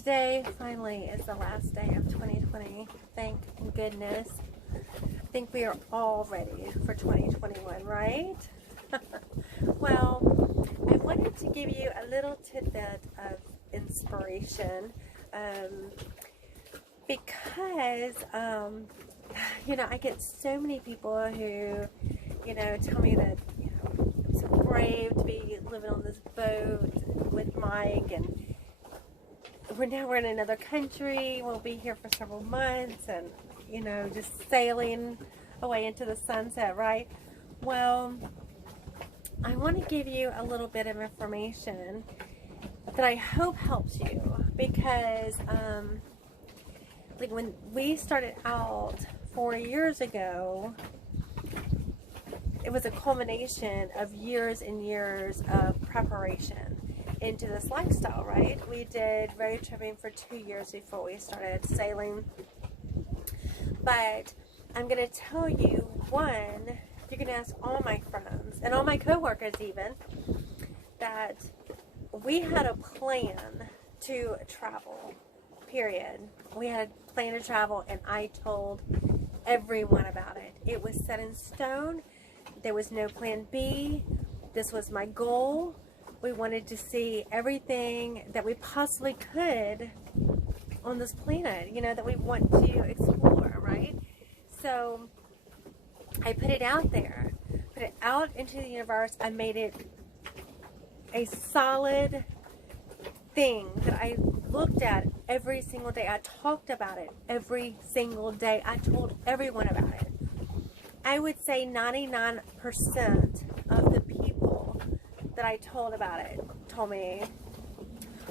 Today, finally, is the last day of 2020. Thank goodness. I think we are all ready for 2021, right? Well, I wanted to give you a little tidbit of inspiration because, I get so many people who, tell me that, I'm so brave to be living on this boat with Mike, and we're in another country. We'll be here for several months, and just sailing away into the sunset, right? Well, I want to give you a little bit of information that I hope helps you, because like when we started out 4 years ago, it was a culmination of years and years of preparation into this lifestyle, right? We did road tripping for 2 years before we started sailing. But I'm going to tell you, one, you're going to ask all my friends and all my coworkers even, that we had a plan to travel, period. We had a plan to travel, and I told everyone about it. It was set in stone. There was no plan B. This was my goal. We wanted to see everything that we possibly could on this planet, that we want to explore, right? So I put it out there, put it out into the universe. I made it a solid thing that I looked at every single day. I talked about it every single day. I told everyone about it. I would say 99% of the people that I told about it told me,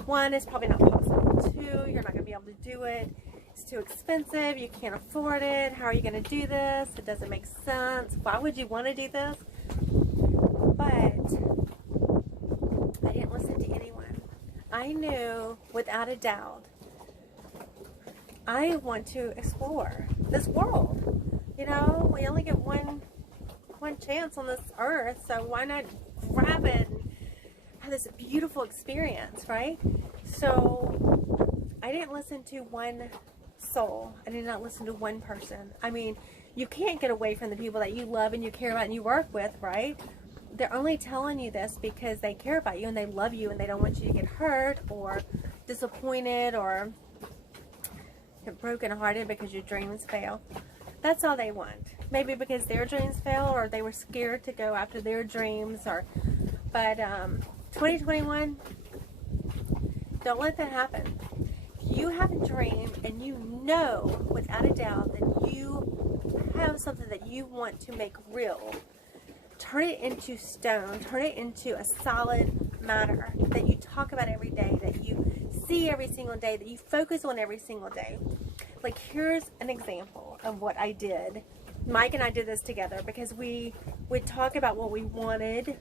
one, it's probably not possible. Two, you're not going to be able to do it. It's too expensive. You can't afford it. How are you going to do this? It doesn't make sense. Why would you want to do this? But I didn't listen to anyone. I knew without a doubt, I want to explore this world. We only get one chance on this earth, so why not grab it and have this beautiful experience, right? So I didn't listen to one soul. I did not listen to one person. I mean, you can't get away from the people that you love and you care about and you work with, right? They're only telling you this because they care about you and they love you and they don't want you to get hurt or disappointed or brokenhearted because your dreams fail. That's all they want. Maybe because their dreams fail, or they were scared to go after their dreams, but 2021, don't let that happen. If you have a dream and you know without a doubt that you have something that you want to make real, turn it into stone, turn it into a solid matter that you talk about every day, that you see every single day, that you focus on every single day. Like, here's an example of what I did. Mike and I did this together because we would talk about what we wanted.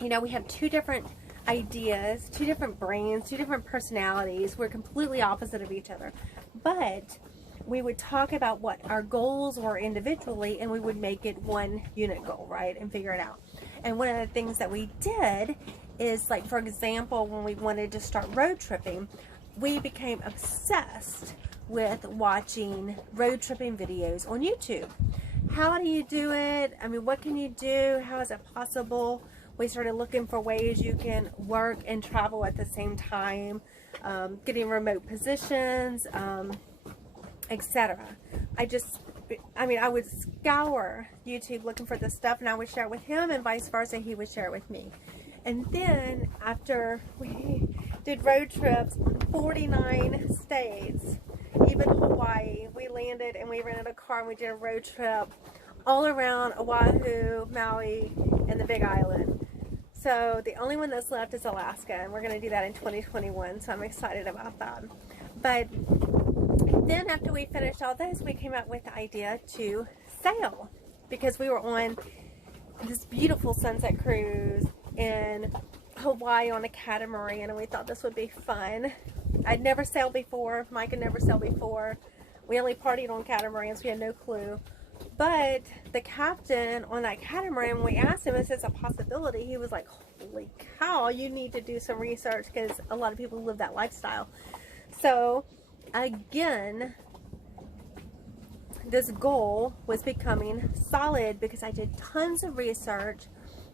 We have two different ideas, two different brains, two different personalities. We're completely opposite of each other. But we would talk about what our goals were individually, and we would make it one unit goal, right? And figure it out. And one of the things that we did is, like, for example, when we wanted to start road tripping, we became obsessed with watching road tripping videos on YouTube. How do you do it? I mean, what can you do? How is it possible? We started looking for ways you can work and travel at the same time, getting remote positions, etc. I would scour YouTube looking for this stuff, and I would share it with him, and vice versa, he would share it with me. And then after we did road trips, 49 states, even Hawaii, we landed and we rented a car and we did a road trip all around Oahu, Maui, and the Big Island. So the only one that's left is Alaska, and we're going to do that in 2021, so I'm excited about that. But then after we finished all this, we came up with the idea to sail, because we were on this beautiful sunset cruise in Hawaii on a catamaran, and we thought this would be fun. I'd never sailed before. Mike had never sailed before. We only partied on catamarans. We had no clue. But the captain on that catamaran, when we asked him if it's a possibility, he was like, holy cow, you need to do some research, because a lot of people live that lifestyle. So again, this goal was becoming solid because I did tons of research.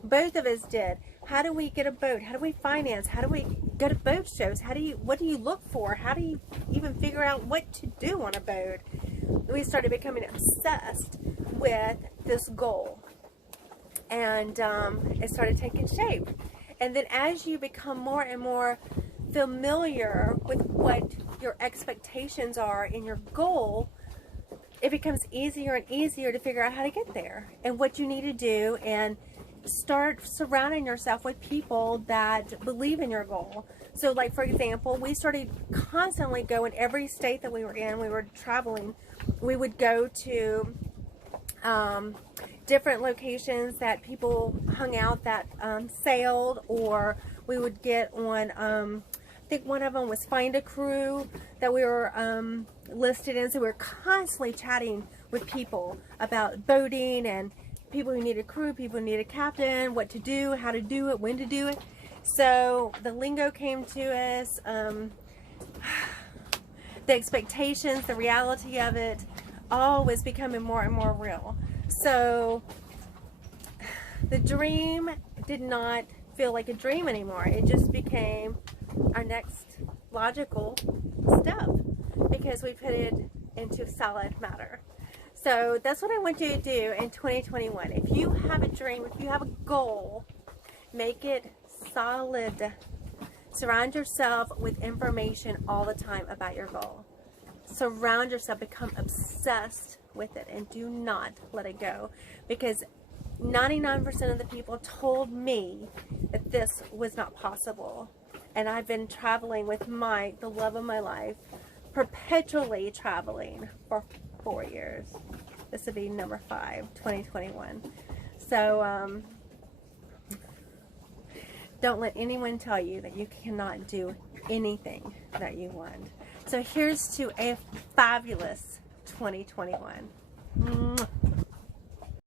Both of us did. How do we get a boat? How do we finance? How do we go to boat shows? What do you look for? How do you even figure out what to do on a boat? We started becoming obsessed with this goal, and it started taking shape. And then as you become more and more familiar with what your expectations are in your goal, it becomes easier and easier to figure out how to get there and what you need to do, and start surrounding yourself with people that believe in your goal. So like, for example, we started constantly going every state that we were in. We were traveling. We would go to different locations that people hung out that sailed, or we would get on, I think one of them was Find a Crew that we were listed in. So we were constantly chatting with people about boating, and people who need a crew, people who need a captain, what to do, how to do it, when to do it. So the lingo came to us, the expectations, the reality of it, all was becoming more and more real. So the dream did not feel like a dream anymore. It just became our next logical step because we put it into solid matter. So that's what I want you to do in 2021. If you have a dream, if you have a goal, make it solid. Surround yourself with information all the time about your goal. Surround yourself, become obsessed with it, and do not let it go, because 99% of the people told me that this was not possible. And I've been traveling with Mike, the love of my life, perpetually traveling for 4 years. This will be number 5, 2021. So don't let anyone tell you that you cannot do anything that you want. So here's to a fabulous 2021.